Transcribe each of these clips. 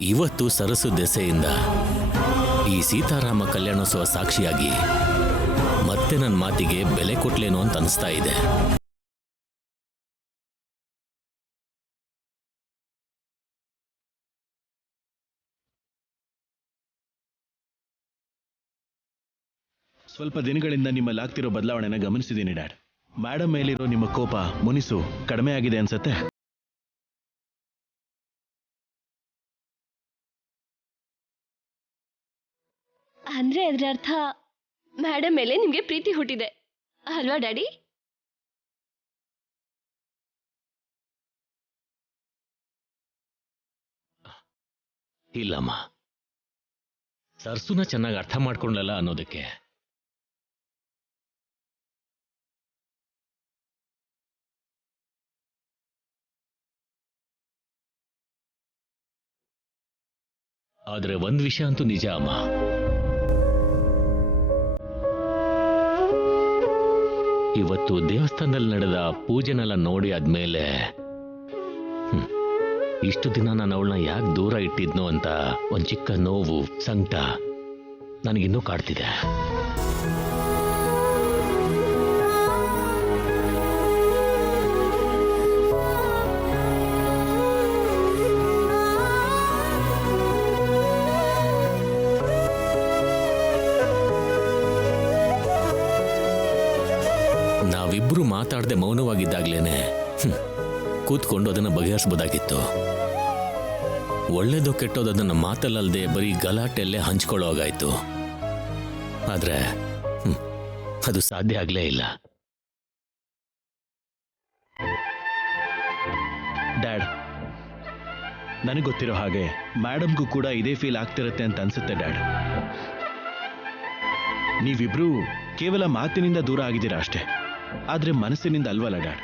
ಇವತ್ತು ಸರಸು ದೆಸೆಯಿಂದ ಈ ಸೀತಾರಾಮ ಕಲ್ಯಾಣೋತ್ಸವ ಸಾಕ್ಷಿಯಾಗಿ ಮತ್ತೆ ನನ್ನ ಮಾತಿಗೆ ಬೆಲೆ ಕೊಟ್ಲೇನೋ ಅಂತ ಅನಿಸ್ತಾ ಇದೆ. ಸ್ವಲ್ಪ ದಿನಗಳಿಂದ ನಿಮ್ಮಲ್ಲಿ ಆಗ್ತಿರೋ ಬದಲಾವಣೆನ ಗಮನಿಸಿದ್ದೀನಿ ಡ್ಯಾಡ್. ಮೇಡಮ್ ಮೇಲಿರೋ ನಿಮ್ಮ ಕೋಪ ಮುನಿಸು ಕಡಿಮೆ ಆಗಿದೆ ಅನ್ಸತ್ತೆ. ಅಂದ್ರೆ ಅದರ ಅರ್ಥ ಮೇಡಮ್ ಮೇಲೆ ನಿಮ್ಗೆ ಪ್ರೀತಿ ಹುಟ್ಟಿದೆ ಅಲ್ವಾ ಡ್ಯಾಡಿ? ಇಲ್ಲಮ್ಮ, ಸರ್ಸುನ ಚೆನ್ನಾಗಿ ಅರ್ಥ ಮಾಡ್ಕೊಂಡಲ್ಲ ಅನ್ನೋದಕ್ಕೆ. ಆದ್ರೆ ಒಂದ್ ವಿಷಯ ಅಂತೂ ನಿಜ ಅಮ್ಮ, ಇವತ್ತು ದೇವಸ್ಥಾನದಲ್ಲಿ ನಡೆದ ಪೂಜೆನೆಲ್ಲ ನೋಡಿ ಆದ್ಮೇಲೆ ಇಷ್ಟು ದಿನ ನಾನು ಅವಳನ್ನ ಯಾಕೆ ದೂರ ಇಟ್ಟಿದ್ನೋ ಅಂತ ಒಂದ್ ಚಿಕ್ಕ ನೋವು, ಸಂಕಟ ನನಗಿನ್ನೂ ಕಾಡ್ತಿದೆ. ನಾವಿಬ್ರು ಮಾತಾಡದೆ ಮೌನವಾಗಿದ್ದಾಗ್ಲೇನೆ ಕೂತ್ಕೊಂಡು ಅದನ್ನು ಬಗೆಹರಿಸಬಹುದಾಗಿತ್ತು. ಒಳ್ಳೇದು ಕೆಟ್ಟೋದನ್ನ ಮಾತಲ್ಲದೆ ಬರೀ ಗಲಾಟೆಲ್ಲೇ ಹಂಚ್ಕೊಳ್ಳೋ ಹಾಗಾಯ್ತು. ಆದ್ರೆ ಅದು ಸಾಧ್ಯ ಆಗ್ಲೇ ಇಲ್ಲ. ಡ್ಯಾಡ್, ನನಗೆ ಗೊತ್ತಿರೋ ಹಾಗೆ ಮೇಡಮ್ಗೂ ಕೂಡ ಇದೇ ಫೀಲ್ ಆಗ್ತಿರತ್ತೆ ಅಂತ ಅನ್ಸುತ್ತೆ ಡ್ಯಾಡ್. ನೀವಿಬ್ರು ಕೇವಲ ಮಾತಿನಿಂದ ದೂರ ಆಗಿದ್ದೀರಾ ಅಷ್ಟೇ, ಆದ್ರೆ ಮನಸ್ಸಿನಿಂದ ಅಲ್ವಲ್ಲ ಡ್ಯಾಡ್.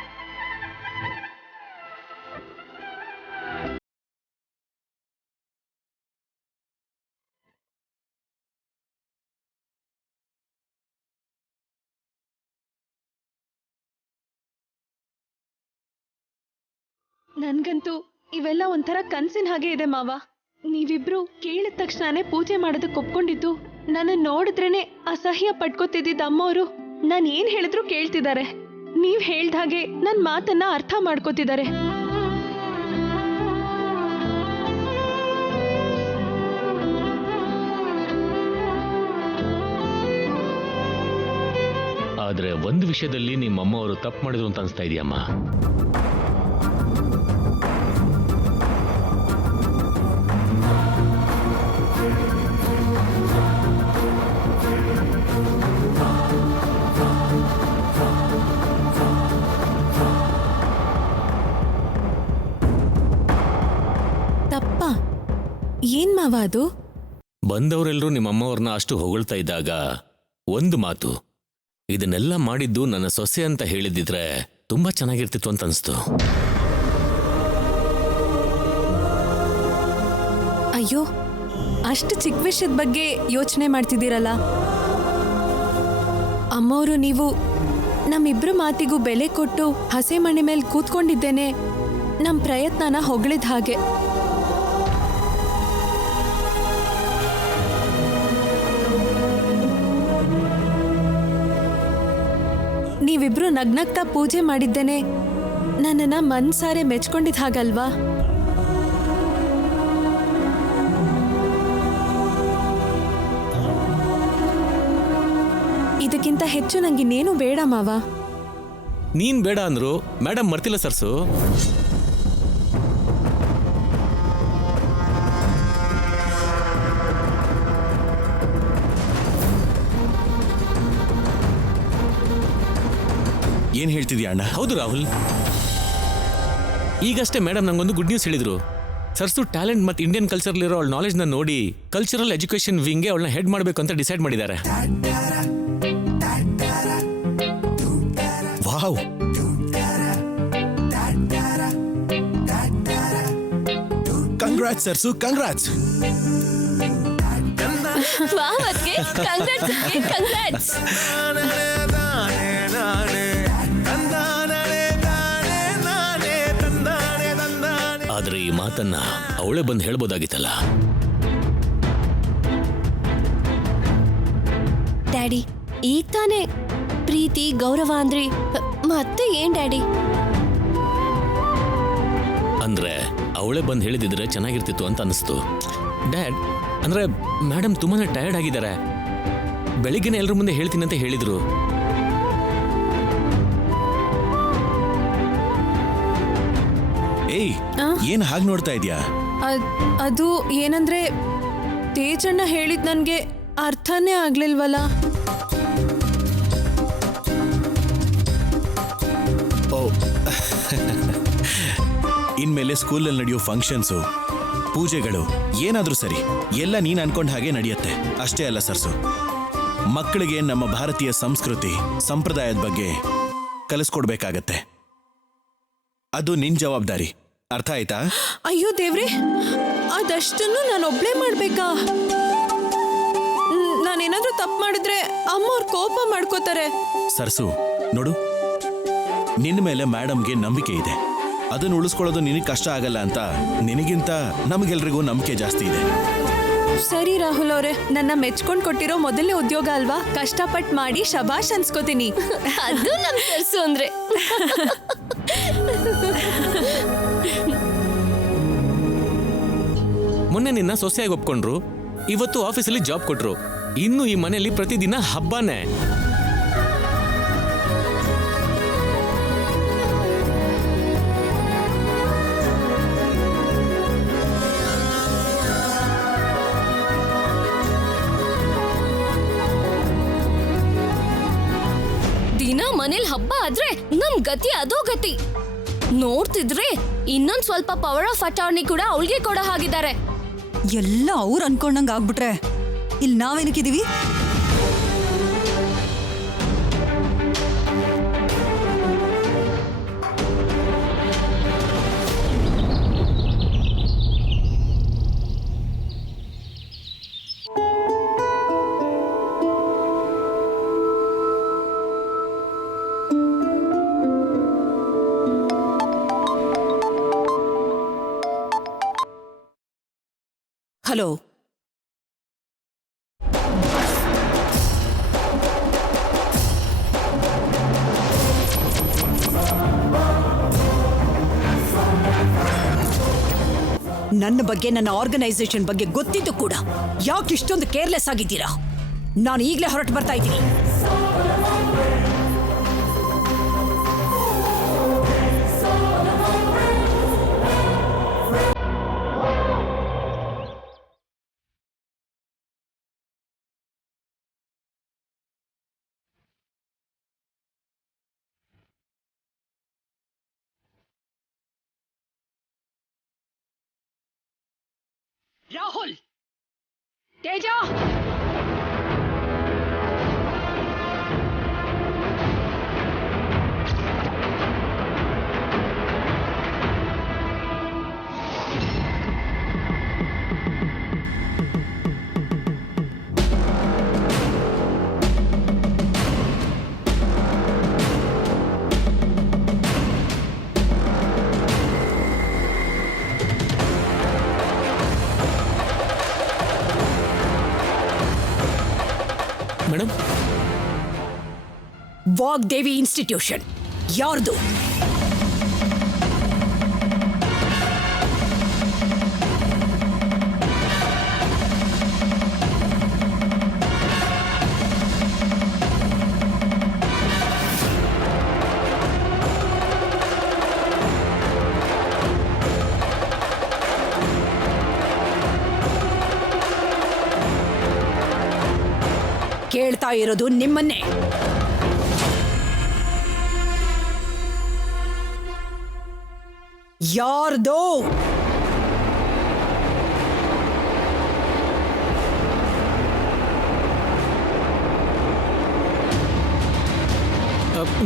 ನನ್ಗಂತೂ ಇವೆಲ್ಲ ಒಂಥರ ಕನ್ಸಿನ ಹಾಗೆ ಇದೆ ಮಾವ. ನೀವಿಬ್ರು ಕೇಳಿದ ತಕ್ಷಣನೇ ಪೂಜೆ ಮಾಡೋದಕ್ಕೆ ಒಪ್ಕೊಂಡಿದ್ದು, ನನ್ನ ನೋಡಿದ್ರೇನೆ ಅಸಹ್ಯ ಪಟ್ಕೋತಿದ್ದ ಅಮ್ಮವರು ನಾನು ಏನ್ ಹೇಳಿದ್ರು ಕೇಳ್ತಿದ್ದಾರೆ. ನೀವ್ ಹೇಳ್ದ ಹಾಗೆ ನನ್ ಮಾತನ್ನ ಅರ್ಥ ಮಾಡ್ಕೋತಿದ್ದಾರೆ. ಆದ್ರೆ ಒಂದು ವಿಷಯದಲ್ಲಿ ನಿಮ್ಮಮ್ಮವರು ತಪ್ಪು ಮಾಡಿದ್ರು ಅಂತ ಅನಿಸ್ತಾ ಇದೆಯಮ್ಮ. ತಪ್ಪ ಏನ್ ಮಾವ ಅದು? ಬಂದವರೆಲ್ಲರೂ ನಿಮ್ಮಮ್ಮವ್ರನ್ನ ಅಷ್ಟು ಹೊಗಳ್ತಾ ಇದ್ದಾಗ ಒಂದು ಮಾತು, ಇದನ್ನೆಲ್ಲ ಮಾಡಿದ್ದು ನನ್ನ ಸೊಸೆ ಅಂತ ಹೇಳಿದಿದ್ರೆ ತುಂಬಾ ಚೆನ್ನಾಗಿರ್ತಿತ್ತು ಅಂತ ಅನಿಸ್ತು. ಅಯ್ಯೋ, ಅಷ್ಟು ಚಿಕ್ಕ ವಿಷಯದ ಬಗ್ಗೆ ಯೋಚನೆ ಮಾಡ್ತಿದ್ದೀರಲ್ಲ. ಅಮ್ಮವರು ನೀವು ನಮ್ಮಿಬ್ರು ಮಾತಿಗೂ ಬೆಲೆ ಕೊಟ್ಟು ಹಸೆ ಮಣೆ ಮೇಲೆ ಕೂತ್ಕೊಂಡಿದ್ದೇನೆ ನಮ್ ಪ್ರಯತ್ನನ ಹೊಗಳಿದ ಹಾಗೆ. ನೀವಿಬ್ರು ನಗ್ನಗ್ತಾ ಪೂಜೆ ಮಾಡಿದ್ದೇನೆ ನನ್ನನ್ನ ಮನ್ಸಾರೆ ಮೆಚ್ಕೊಂಡಿದ್ದ ಹಾಗಲ್ವಾ? ಇದಕ್ಕಿಂತ ಹೆಚ್ಚು ನಂಗಿನ್ನೇನು ಬೇಡ ಮಾವ. ನೀನ್ ಬೇಡ ಅಂದ್ರು ಮೇಡಮ್ ಮರ್ತಿಲ್ಲ ಸರ್ಸು. ಏನ್ ಹೇಳ್ತಿದ್ಯಾ ಅಣ್ಣ? ಹೌದು ರಾಹುಲ್, ಈಗಷ್ಟೇ ಮೇಡಮ್ ನಂಗೊಂದು ಗುಡ್ ನ್ಯೂಸ್ ಹೇಳಿದ್ರು. ಸರ್ಸು ಟ್ಯಾಲೆಂಟ್ ಮತ್ತು ಇಂಡಿಯನ್ ಕಲ್ಚರ್ಲಿರೋ ಅವಳ ನಾಲೆಜ್ನ ನೋಡಿ ಕಲ್ಚರಲ್ ಎಜುಕೇಶನ್ ವಿಂಗ್ಗೆ ಅವಳನ್ನ ಹೆಡ್ ಮಾಡಬೇಕು ಅಂತ ಡಿಸೈಡ್ ಮಾಡಿದ್ದಾರೆ. ವಾವ್, ಕಂಗ್ರಾಟ್ಸ್ ಸರ್ಸು, ಕಂಗ್ರಾಟ್ಸ್. ಆದ್ರೆ ಈ ಮಾತನ್ನ ಅವಳೇ ಬಂದು ಹೇಳ್ಬೋದಾಗಿತ್ತಲ್ಲ. ಡ್ಯಾಡಿ, ಈಗ ತಾನೇ ಪ್ರೀತಿ ಗೌರವ ಅಂದ್ರಿ, ಮತ್ತೆ ಏನ್ ಡ್ಯಾಡಿ? ಅಂದ್ರೆ ಅವಳೇ ಬಂದು ಹೇಳಿದಿದ್ರೆ ಚೆನ್ನಾಗಿರ್ತಿತ್ತು ಅಂತ ಅನಿಸ್ತು. ಡ್ಯಾಡ್, ಅಂದ್ರೆ ಮೇಡಮ್ ತುಂಬಾನೇ ಟಯರ್ಡ್ ಆಗಿದ್ದಾರೆ. ಬೆಳಿಗ್ಗೆನೆ ಎಲ್ಲರ ಮುಂದೆ ಹೇಳ್ತೀನಿ ಅಂತ ಹೇಳಿದ್ರು. ಏಯ್, ಏನ್ ಹಾಗೆ ನೋಡ್ತಾ ಇದ್ಯಾ? ಅದು ಏನಂದ್ರೆ ತೇಜಣ್ಣ ಹೇಳಿದ್ ನನ್ಗೆ ಅರ್ಥನೇ ಆಗ್ಲಿಲ್ವಲ್ಲ. ಓ ಇನ್ಮೇಲೆ ಸ್ಕೂಲಲ್ಲಿ ನಡೆಯೋ ಫಂಕ್ಷನ್ಸು, ಪೂಜೆಗಳು ಏನಾದ್ರೂ ಸರಿ, ಎಲ್ಲ ನೀನ್ ಅನ್ಕೊಂಡ ಹಾಗೆ ನಡೆಯುತ್ತೆ. ಅಷ್ಟೇ ಅಲ್ಲ ಸರ್ಸು, ಮಕ್ಕಳಿಗೆ ನಮ್ಮ ಭಾರತೀಯ ಸಂಸ್ಕೃತಿ ಸಂಪ್ರದಾಯದ ಬಗ್ಗೆ ಕಲಿಸ್ಕೊಡ್ಬೇಕಾಗತ್ತೆ. ಅದು ನಿನ್ ಜವಾಬ್ದಾರಿ. ಅರ್ಥ ಆಯ್ತಾ? ಅಯ್ಯೋ ದೇವ್ರೆ, ಅದಷ್ಟನ್ನು ನಾನೊಬ್ಳೇ ಮಾಡ್ಬೇಕಾ? ನಾನೇನಾದ್ರೂ ತಪ್ಪು ಮಾಡಿದ್ರೆ ಅಮ್ಮ ಅವ್ರ ಕೋಪ ಮಾಡ್ಕೋತಾರೆ. ಸರ್ಸು ನೋಡು, ನಿನ್ನ ಮೇಲೆ ಮೇಡಮ್ಗೆ ನಂಬಿಕೆ ಇದೆ. ಅದನ್ನು ಉಳಿಸ್ಕೊಳ್ಳೋದು ನಿನಗೆ ಕಷ್ಟ ಆಗಲ್ಲ ಅಂತ ನಿನಗಿಂತ ನಮಗೆಲ್ರಿಗೂ ನಂಬಿಕೆ ಜಾಸ್ತಿ ಇದೆ. ಸರಿ ರಾಹುಲ್ ಅವರೇ, ನನ್ನ ಮೆಚ್ಕೊಂಡ್ ಕೊಟ್ಟಿರೋ ಮೊದಲನೇ ಉದ್ಯೋಗ ಅಲ್ವಾ, ಕಷ್ಟಪಟ್ಟು ಮಾಡಿ ಶಬಾಷ್ ಅನ್ಸ್ಕೋತೀನಿ. ಅದು ನಮ್ ಸರ್ಸು ಅಂದ್ರೆ. ಮೊನ್ನೆ ನಿನ್ನ ಸೊಸೆಯಾಗಿ ಒಪ್ಕೊಂಡ್ರು, ಇವತ್ತು ಆಫೀಸಲ್ಲಿ ಜಾಬ್ ಕೊಟ್ರು. ಇನ್ನು ಈ ಮನೆಯಲ್ಲಿ ಪ್ರತಿದಿನ ಹಬ್ಬನೇ. ದಿನ ಮನೇಲಿ ಹಬ್ಬ ಆದ್ರೆ ನಮ್ ಗತಿ ಅದೋ ಗತಿ. ನೋಡ್ತಿದ್ರೆ ಇನ್ನೊಂದ್ ಸ್ವಲ್ಪ ಪವರ್ ಆಫ್ ಅಟಾರ್ನಿ ಕೂಡ ಅವಳಿಗೆ ಕೊಡೋ ಹಾಗಿದ್ದಾರೆ. ಎಲ್ಲ ಅವ್ರು ಅನ್ಕೊಂಡಂಗ ಆಗ್ಬಿಟ್ರೆ ಇಲ್ಲಿ ನಾವೇನಕ್ಕಿದೀವಿ? ಹಲೋ, ನನ್ನ ಬಗ್ಗೆ, ನನ್ನ ಆರ್ಗನೈಸೇಷನ್ ಬಗ್ಗೆ ಗೊತ್ತಿದ್ದು ಕೂಡ ಯಾಕೆ ಇಷ್ಟೊಂದು ಕೇರ್ಲೆಸ್ ಆಗಿದ್ದೀರಾ? ನಾನು ಈಗಲೇ ಹೊರಟು ಬರ್ತಾ ಇದ್ದೀನಿ. ರಾಹುಲ್, ತೇಜ, ಮೇಡಮ್, ವಾಗ್ದೇವಿ ಇನ್ಸ್ಟಿಟ್ಯೂಷನ್ ಯಾರ್ದು? ಕೇಳ್ತಾ ಇರೋದು ನಿಮ್ಮನ್ನೇ. ಯಾರ್ದೋ?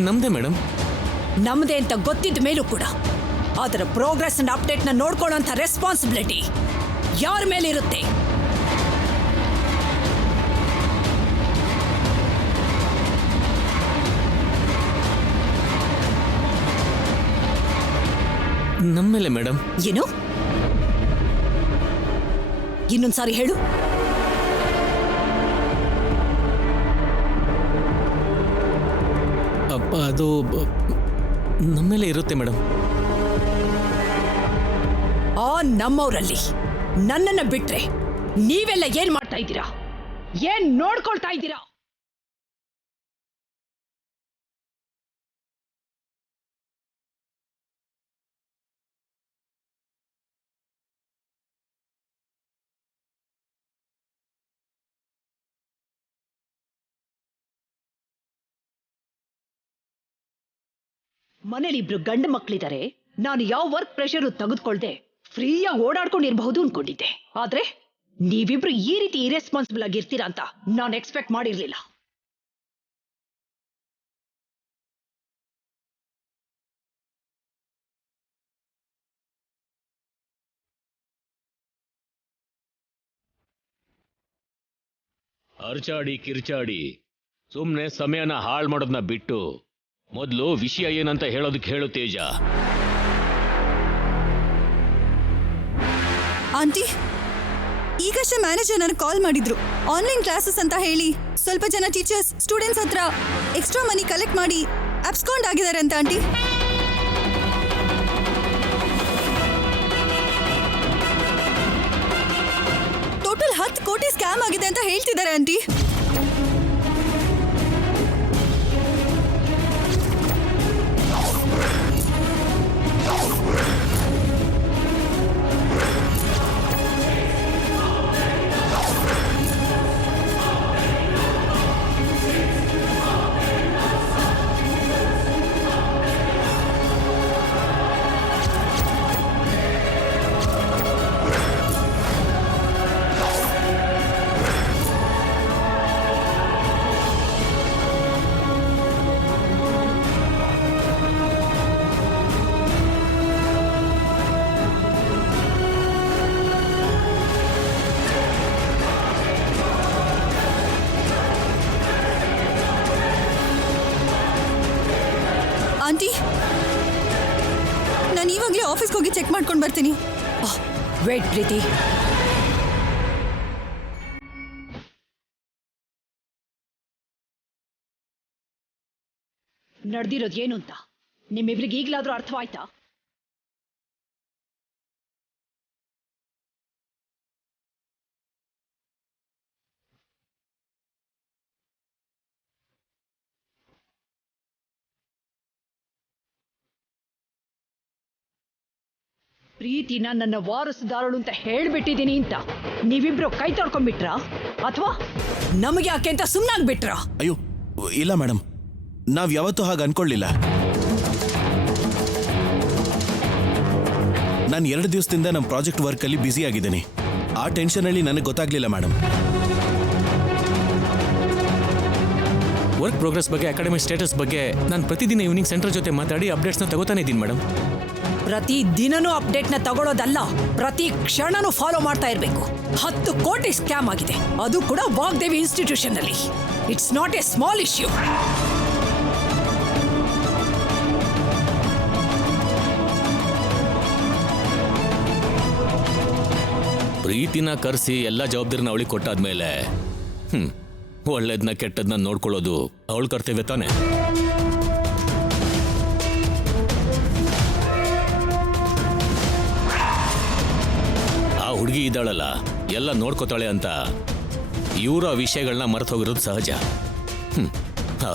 ನಮ್ದೇ ಮೇಡಮ್. ನಮ್ದೇ ಅಂತ ಗೊತ್ತಿದ್ದ ಮೇಲೂ ಕೂಡ ಅದರ ಪ್ರೋಗ್ರೆಸ್ ಅಂಡ್ ಅಪ್ಡೇಟ್ ನ ನೋಡ್ಕೊಳ್ಳೋಂಥ ರೆಸ್ಪಾನ್ಸಿಬಿಲಿಟಿ ಯಾರ ಮೇಲಿರುತ್ತೆ? ನಮ್ಮ ಮೇಲೆ ಮೇಡಮ್. ಏನು? ಇನ್ನೊಂದ್ಸಾರಿ ಹೇಳು. ಅಪ್ಪ ಅದು ನಮ್ಮೇಲೆ ಇರುತ್ತೆ ಮೇಡಮ್. ಆ ನಮ್ಮವರಲ್ಲಿ ನನ್ನನ್ನ ಬಿಟ್ರೆ ನೀವೆಲ್ಲ ಏನ್ ಮಾಡ್ತಾ ಇದ್ದೀರಾ? ಏನ್ ನೋಡ್ಕೊಳ್ತಾ ಇದ್ದೀರಾ? ಮನೇಲಿ ಇಬ್ರು ಗಂಡು ಮಕ್ಕಳಿದ್ದಾರೆ. ನಾನು ಯಾವ ವರ್ಕ್ ಪ್ರೆಷರು ತೆಗೆದುಕೊಳ್ದೆ ಫ್ರೀಯಾಗಿ ಓಡಾಡ್ಕೊಂಡಿರಬಹುದು ಅನ್ಕೊಂಡಿದ್ದೆ. ಆದ್ರೆ ನೀವಿಬ್ರು ಈ ರೀತಿ ಇರೆಸ್ಪಾನ್ಸಿಬಲ್ ಆಗಿರ್ತೀರಾ ಅಂತ ನಾನು ಎಕ್ಸ್ಪೆಕ್ಟ್ ಮಾಡಿರ್ಲಿಲ್ಲ. ಅರ್ಚಾಡಿ ಕಿರ್ಚಾಡಿ ಸುಮ್ನೆ ಸಮಯನ ಹಾಳು ಮಾಡೋದನ್ನ ಬಿಟ್ಟು ಮೊದಲು ವಿಷಯ ಏನಂತ ಹೇಳೋದಕ್ಕೆ ಹೇಳು ತೇಜ. ಆಂಟಿ, ಈಗಷ್ಟೇ ಮ್ಯಾನೇಜರ್ ನನಗೆ ಕಾಲ್ ಮಾಡಿದ್ರು. ಆನ್ಲೈನ್ ಕ್ಲಾಸಸ್ ಅಂತ ಹೇಳಿ ಸ್ವಲ್ಪ ಜನ ಟೀಚರ್ಸ್ ಸ್ಟೂಡೆಂಟ್ಸ್ ಹತ್ರ ಎಕ್ಸ್ಟ್ರಾ ಮನಿ ಕಲೆಕ್ಟ್ ಮಾಡಿ ಅಬ್ಸ್ಕಾಂಡ್ ಆಗಿದ್ದಾರೆ ಅಂತ ಆಂಟಿ. ಟೋಟಲ್ 10 ಕೋಟಿ ಸ್ಕ್ಯಾಮ್ ಆಗಿದೆ ಅಂತ ಹೇಳ್ತಿದ್ದಾರೆ ಆಂಟಿ. ಆಂಟಿ, ನಾನು ಇವಾಗಲೇ ಆಫೀಸ್ಗೆ ಹೋಗಿ ಚೆಕ್ ಮಾಡ್ಕೊಂಡು ಬರ್ತೀನಿ. ವೇಟ್ ಪ್ರೀತಿ, ನಡೆದಿರೋದು ಏನು ಅಂತ ನಿಮ್ಮಿಬ್ರಿಗೆ ಈಗಲಾದ್ರೂ ಅರ್ಥವಾಯ್ತಾ? ಪ್ರೀತಿನ ನನ್ನ ವಾರಸುದಾರಳು ಅಂತ ಹೇಳ್ಬಿಟ್ಟಿದ್ದೀನಿ ಅಂತ ನೀವಿಬ್ರು ಕೈ ತೊಳ್ಕೊಂಡ್ಬಿಟ್ರಾ ಅಥವಾ ನಮಗೆ ಯಾಕೆ ಅಂತ ಸುಮ್ಮನಾಗ್ಬಿಟ್ರಾ? ಅಯ್ಯೋ ಇಲ್ಲ ಮೇಡಮ್, ನಾವ್ ಯಾವತ್ತೂ ಹಾಗೆ ಅನ್ಕೊಳ್ಳಿಲ್ಲ. ನಾನು 2 ದಿವಸದಿಂದ ನಮ್ಮ ಪ್ರಾಜೆಕ್ಟ್ ವರ್ಕಲ್ಲಿ ಬ್ಯುಸಿ ಆಗಿದ್ದೀನಿ. ಆ ಟೆನ್ಷನಲ್ಲಿ ನನಗೆ ಗೊತ್ತಾಗ್ಲಿಲ್ಲ ಮೇಡಮ್. ವರ್ಕ್ ಪ್ರೋಗ್ರೆಸ್ ಬಗ್ಗೆ, ಅಕಾಡೆಮಿಕ್ ಸ್ಟೇಟಸ್ ಬಗ್ಗೆ ನಾನು ಪ್ರತಿದಿನ ಈವ್ನಿಂಗ್ ಸೆಂಟರ್ ಜೊತೆ ಮಾತಾಡಿ ಅಪ್ಡೇಟ್ಸ್ನ ತಗೋತಾನೆ ಇದ್ದೀನಿ ಮೇಡಮ್. ಪ್ರತಿ ದಿನನೂ ಅಪ್ಡೇಟ್ನ ತಗೊಳ್ಳೋದಲ್ಲ, ಪ್ರತಿ ಕ್ಷಣನೂ ಫಾಲೋ ಮಾಡ್ತಾ ಇರಬೇಕು. 10 ಕೋಟಿ ಸ್ಕ್ಯಾಮ್ ಆಗಿದೆ, ಅದು ಕೂಡ ವಾಗ್ದೇವಿ ಇನ್ಸ್ಟಿಟ್ಯೂಷನ್ ಅಲ್ಲಿ. It's not A small issue. ಪ್ರೀತಿನ ಕರೆಸಿ ಎಲ್ಲ ಜವಾಬ್ದಾರಿನ ಅವಳಿಗೆ ಕೊಟ್ಟಾದ್ಮೇಲೆ ಒಳ್ಳೇದನ್ನ ಕೆಟ್ಟದನ್ನ ನೋಡ್ಕೊಳ್ಳೋದು ಅವಳ ಕರ್ತವ್ಯ ತಾನೆ. ಆ ಹುಡುಗಿ ಇದ್ದಾಳಲ್ಲ, ಎಲ್ಲ ನೋಡ್ಕೋತಾಳೆ ಅಂತ ಇವ್ರ ಆ ವಿಷಯಗಳನ್ನ ಮರೆತು ಹೋಗಿರೋದು ಸಹಜ.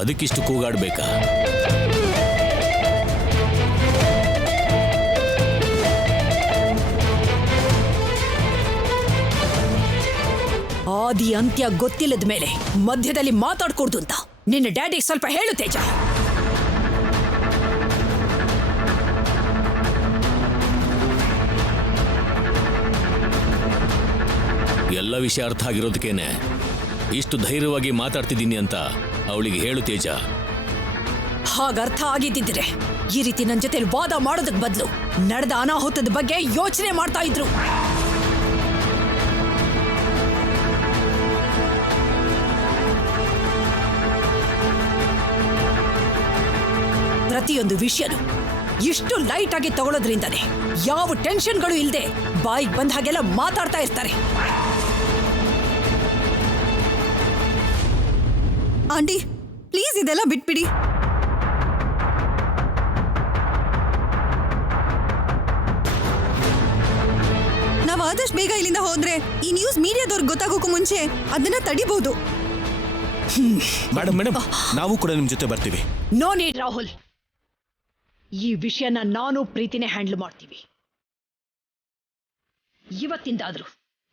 ಅದಕ್ಕಿಷ್ಟು ಕೂಗಾಡ್ಬೇಕಾ? ಆದಿ ಅಂತ್ಯ ಗೊತ್ತಿಲ್ಲದ ಮೇಲೆ ಮಧ್ಯದಲ್ಲಿ ಮಾತಾಡ್ಕೊಡ್ದು ಅಂತ ನಿನ್ನ ಡ್ಯಾಡಿಗೆ ಸ್ವಲ್ಪ ಹೇಳು ತೇಜ. ಎಲ್ಲ ವಿಷಯ ಅರ್ಥ ಆಗಿರೋದಕ್ಕೇನೆ ಇಷ್ಟು ಧೈರ್ಯವಾಗಿ ಮಾತಾಡ್ತಿದ್ದೀನಿ ಅಂತ ಅವಳಿಗೆ ಹೇಳು ತೇಜ. ಹಾಗರ್ಥ ಆಗಿದ್ದಿದ್ರೆ ಈ ರೀತಿ ನನ್ನ ಜೊತೆ ವಾದ ಮಾಡೋದಕ್ಕೆ ಬದಲು ನಡೆದ ಅನಾಹುತದ ಬಗ್ಗೆ ಯೋಚನೆ ಮಾಡ್ತಾ ಇದ್ರು. ಪ್ರತಿಯೊಂದು ವಿಷಯನೂ ಇಷ್ಟು ಲೈಟ್ ಆಗಿ ತಗೊಳ್ಳೋದ್ರಿಂದಾನೆ ಯಾವ ಟೆನ್ಷನ್ಗಳು ಇಲ್ಲದೆ ಬಾಯಿಗೆ ಬಂದ ಹಾಗೆಲ್ಲ ಮಾತಾಡ್ತಾ ಇರ್ತಾರೆ. ಆಂಟಿ ಪ್ಲೀಸ್ ಇದೆಲ್ಲ ಬಿಟ್ಬಿಡಿ. ನಾವು ಆದಷ್ಟು ಬೇಗ ಇಲ್ಲಿಂದ ಹೋದ್ರೆ ಈ ನ್ಯೂಸ್ ಮೀಡಿಯಾದವ್ರಿಗೆ ಗೊತ್ತಾಗೋಕ್ಕೂ ಮುಂಚೆ ಅದನ್ನ ತಡಿಬಹುದು. ಮೇಡಮ್ ಮೇಡಮ್ ನಾವು ಕೂಡ ನಿಮ್ ಜೊತೆ ಬರ್ತೀವಿ. ನೋ ನೀಡ್ ರಾಹುಲ್, ಈ ವಿಷಯನ ನಾನು ಪ್ರೀತಿನೇ ಹ್ಯಾಂಡಲ್ ಮಾಡ್ತೀವಿ. ಇವತ್ತಿಂದಾದ್ರೂ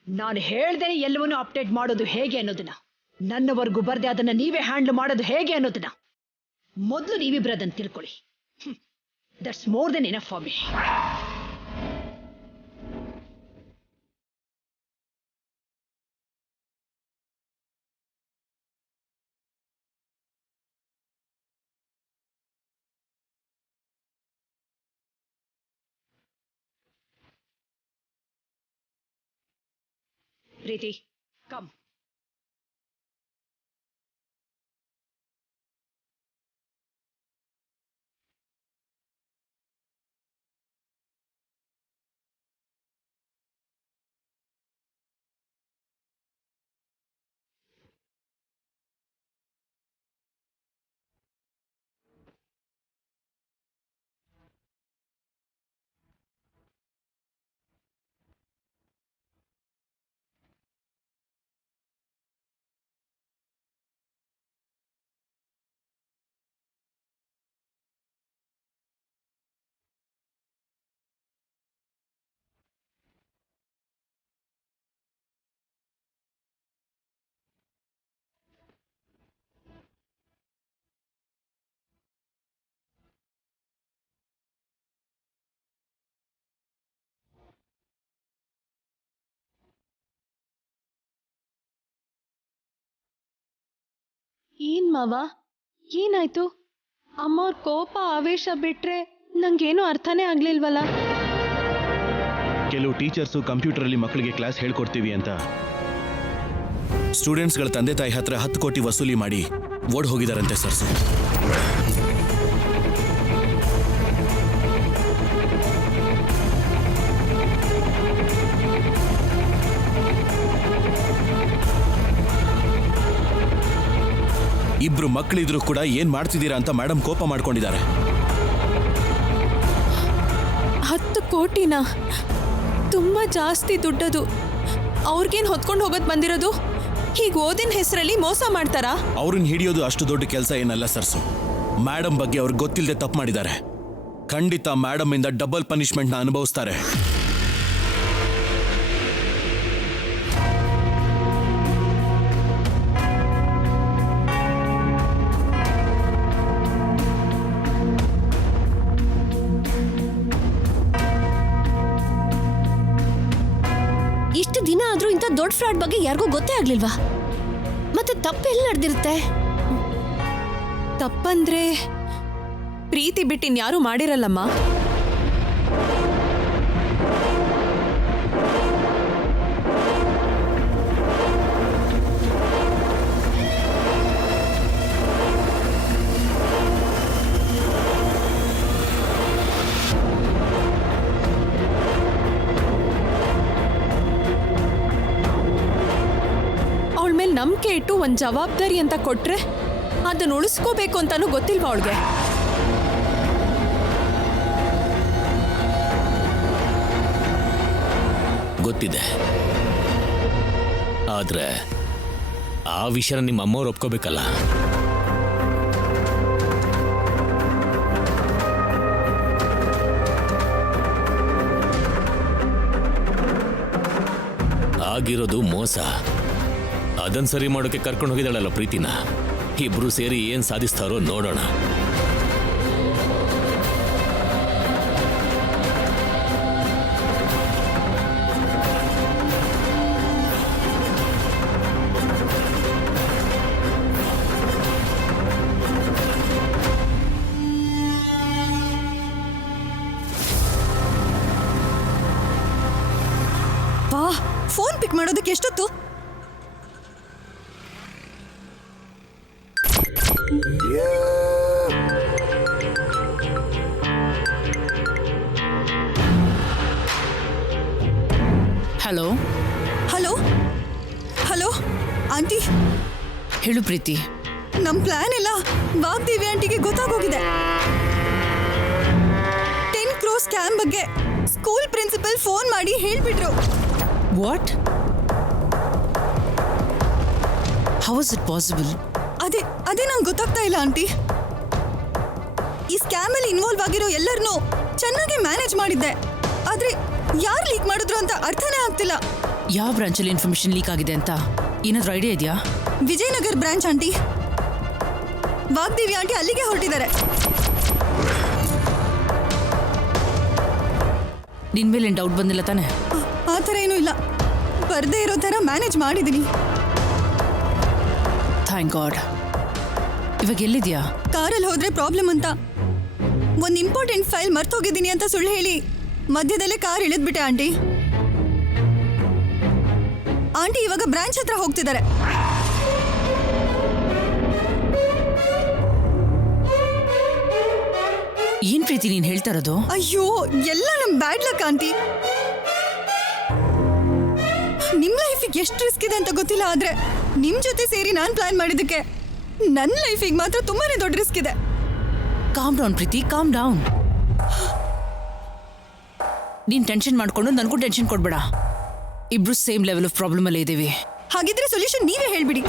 ನಾನು ಹೇಳ್ದೇನೆ ಎಲ್ಲವನ್ನೂ ಅಪ್ಡೇಟ್ ಮಾಡೋದು ಹೇಗೆ ಅನ್ನೋದನ್ನ, ನನ್ನವರೆಗೂ ಬರ್ದೆ ಅದನ್ನ ನೀವೇ ಹ್ಯಾಂಡಲ್ ಮಾಡೋದು ಹೇಗೆ ಅನ್ನೋದನ್ನ ಮೊದಲು ನೀವಿಬ್ರದನ್ನು ತಿಳ್ಕೊಳ್ಳಿ. That's more than enough for me. Preethi, come. ಏನ್ ಮಾವ, ಏನಾಯ್ತು? ಅಮ್ಮವ್ರ ಕೋಪ ಆವೇಶ ಬಿಟ್ರೆ ನಂಗೇನು ಅರ್ಥನೇ ಆಗ್ಲಿಲ್ವಲ್ಲ. ಕೆಲವು ಟೀಚರ್ಸು ಕಂಪ್ಯೂಟರಲ್ಲಿ ಮಕ್ಕಳಿಗೆ ಕ್ಲಾಸ್ ಹೇಳ್ಕೊಡ್ತೀವಿ ಅಂತ ಸ್ಟೂಡೆಂಟ್ಸ್ಗಳ ತಂದೆ ತಾಯಿ ಹತ್ರ 10 ಕೋಟಿ ವಸೂಲಿ ಮಾಡಿ ಓಡ್ ಹೋಗಿದಾರಂತೆ ಸರ್ಸು. ಇಬ್ರು ಮಕ್ಕಳಿದ್ರು ಕೂಡ ಏನ್ ಮಾಡ್ತಿದ್ದೀರಾ ಅಂತ ಮೇಡಮ್ ಕೋಪ ಮಾಡ್ಕೊಂಡಿದ್ದಾರೆ. 10 ಕೋಟಿನ ತುಂಬಾ ಜಾಸ್ತಿ ದುಡ್ಡದು. ಅವ್ರಿಗೇನ್ ಹೊತ್ಕೊಂಡು ಹೋಗೋದ್ ಬಂದಿರೋದು? ಹೀಗೆ ಓದಿನ ಹೆಸರಲ್ಲಿ ಮೋಸ ಮಾಡ್ತಾರಾ? ಅವ್ರನ್ನ ಹಿಡಿಯೋದು ಅಷ್ಟು ದೊಡ್ಡ ಕೆಲಸ ಏನಲ್ಲ ಸರ್ಸು. ಮೇಡಮ್ ಬಗ್ಗೆ ಅವ್ರಿಗೆ ಗೊತ್ತಿಲ್ಲದೆ ತಪ್ಪು ಮಾಡಿದ್ದಾರೆ. ಖಂಡಿತ ಮೇಡಮ್ ಇಂದ ಡಬಲ್ ಪನಿಷ್ಮೆಂಟ್ನ ಅನುಭವಿಸ್ತಾರೆ. ಇಷ್ಟು ದಿನ ಆದ್ರೂ ಇಂಥ ದೊಡ್ಡ ಫ್ರಾಡ್ ಬಗ್ಗೆ ಯಾರಿಗೂ ಗೊತ್ತೇ ಆಗ್ಲಿಲ್ವಾ? ಮತ್ತೆ ತಪ್ಪೆಲ್ಲಿ ನಡೆದಿರುತ್ತೆ? ತಪ್ಪಂದ್ರೆ ಪ್ರೀತಿ ಬಿಟ್ಟಿನ್ಯಾರೂ ಮಾಡಿರಲ್ಲಮ್ಮ. ಅವಳ ಮೇಲೆ ನಂಬಿಕೆ ಇಟ್ಟು ಒಂದು ಜವಾಬ್ದಾರಿ ಅಂತ ಕೊಟ್ರೆ ಅದನ್ನ ಉಳಿಸ್ಕೋಬೇಕು ಅಂತಾನು ಗೊತ್ತಿಲ್ವಾ ಅವಳಿಗೆ? ಗೊತ್ತಿದೆ, ಆದ್ರೆ ಆ ವಿಷಯನ ನಿಮ್ಮ ಅಮ್ಮವ್ರು ಒಪ್ಕೋಬೇಕಲ್ಲ. ಆಗಿರೋದು ಮೋಸ. ಅದನ್ನ ಸರಿ ಮಾಡೋಕೆ ಕರ್ಕೊಂಡು ಹೋಗಿದ್ದಾಳಲ್ಲ ಪ್ರೀತಿನ. ಇಬ್ರು ಸೇರಿ ಏನ್ ಸಾಧಿಸ್ತಾರೋ ನೋಡೋಣ. ವಾ, ಫೋನ್ ಪಿಕ್ ಮಾಡೋದಕ್ಕೆ ಎಷ್ಟೊತ್ತು? ಹಲೋ ಹಲೋ ಹಲೋ ಆಂಟಿ, ಹೇಳು ಪ್ರೀತಿ. ನಮ್ ಪ್ಲಾನ್ ಎಲ್ಲ ವಾಗ್ದೇವಿ ಆಂಟಿಗೆ ಗೊತ್ತಾಗೋಗಿದೆ. 10 crore ಸ್ಕ್ಯಾಮ್ ಬಗ್ಗೆ ಸ್ಕೂಲ್ ಪ್ರಿನ್ಸಿಪಲ್ ಫೋನ್ ಮಾಡಿ ಹೇಳ್ಬಿಟ್ರು. What? How is it possible? ಅದೇ ನಂಗೆ ಗೊತ್ತಾಗ್ತಾ ಇಲ್ಲ ಆಂಟಿ. ಈ ಸ್ಕ್ಯಾಮ್ ಅಲ್ಲಿ ಇನ್ವಾಲ್ವ್ ಆಗಿರೋ ಎಲ್ಲರನ್ನೂ ಚೆನ್ನಾಗಿ ಮ್ಯಾನೇಜ್ ಮಾಡಿದ್ದೆ, ಆದ್ರೆ ಯಾರು ಲೀಕ್ ಮಾಡಿದ್ರು ಅಂತ ಅರ್ಥನೇ ಆಗ್ತಿಲ್ಲ. ಯಾವ ಬ್ರಾಂಚಲ್ಲಿ ಇನ್ಫಾರ್ಮೇಶನ್ ಲೀಕ್ ಆಗಿದೆ ಅಂತ ಏನಾದ್ರೂ ಐಡಿಯಾ ಇದೆಯಾ? Vijayanagar branch aunty. Vagdevi aunty ಅಲ್ಲಿಗೆ ಹೊರಟಿದ್ದಾರೆ. ನಿನ್ ಮೇಲೆ ಡೌಟ್ ಬಂದಿಲ್ಲ ತಾನೆ? ಆ ಥರ ಏನೂ ಇಲ್ಲ, ಬರ್ದೇ ಇರೋ ಥರ ಮ್ಯಾನೇಜ್ ಮಾಡಿದ್ದೀನಿ. Thank god. ಇವಾಗ ಎಲ್ಲಿದ್ಯಾ? ಕಾರಲ್ಲಿ ಹೋದ್ರೆ ಪ್ರಾಬ್ಲಮ್ ಅಂತ ಒಂದು ಇಂಪಾರ್ಟೆಂಟ್ ಫೈಲ್ ಮರ್ತೋಗಿದ್ದೀನಿ ಅಂತ ಸುಳ್ಳು ಹೇಳಿ ಮಧ್ಯದಲ್ಲೇ ಕಾರ್ ಇಳಿದ್ಬಿಟ್ಟೆ ಆಂಟಿ. ಆಂಟಿ ಇವಾಗ ಬ್ರಾಂಚ್ ಹತ್ರ ಹೋಗ್ತಿದ್ದಾರೆ. ಏನ್ ಪ್ರೀತಿ ನೀನ್ ಹೇಳ್ತಾ ಇರೋದು? ಅಯ್ಯೋ, ಎಲ್ಲ ನಮ್ ಬ್ಯಾಡ್ ಲಕ್ ಆಂಟಿ. ನಿಮ್ ಲೈಫಿಗೆ ಎಷ್ಟು ರಿಸ್ಕ್ ಇದೆ ಅಂತ ಗೊತ್ತಿಲ್ಲ, ಆದ್ರೆ ನಿಮ್ ಜೊತೆ ಸೇರಿ ನಾನ್ ಪ್ಲಾನ್ ಮಾಡಿದ್ದಕ್ಕೆ ನನ್ನ ಲೈಫಿಗೆ ಮಾತ್ರ ತುಂಬಾನೇ ದೊಡ್ಡ ರಿಸ್ಕ್ ಇದೆ. ಕಾಮ್ ಡೌನ್ ಪ್ರೀತಿ, ಕಾಮ್ ಡೌನ್. ನೀನ್ ಟೆನ್ಷನ್ ಮಾಡ್ಕೊಂಡು ನನಗೂ ಟೆನ್ಷನ್ ಕೊಡ್ಬೇಡ. ಇಬ್ರು ಸೇಮ್ ಲೆವೆಲ್ ಆಫ್ ಪ್ರಾಬ್ಲಮ್ ಅಲ್ಲೇ ಇದ್ದೀವಿ. ಹಾಗಿದ್ರೆ ಸೊಲ್ಯೂಷನ್ ನೀವೇ ಹೇಳ್ಬಿಡಿ.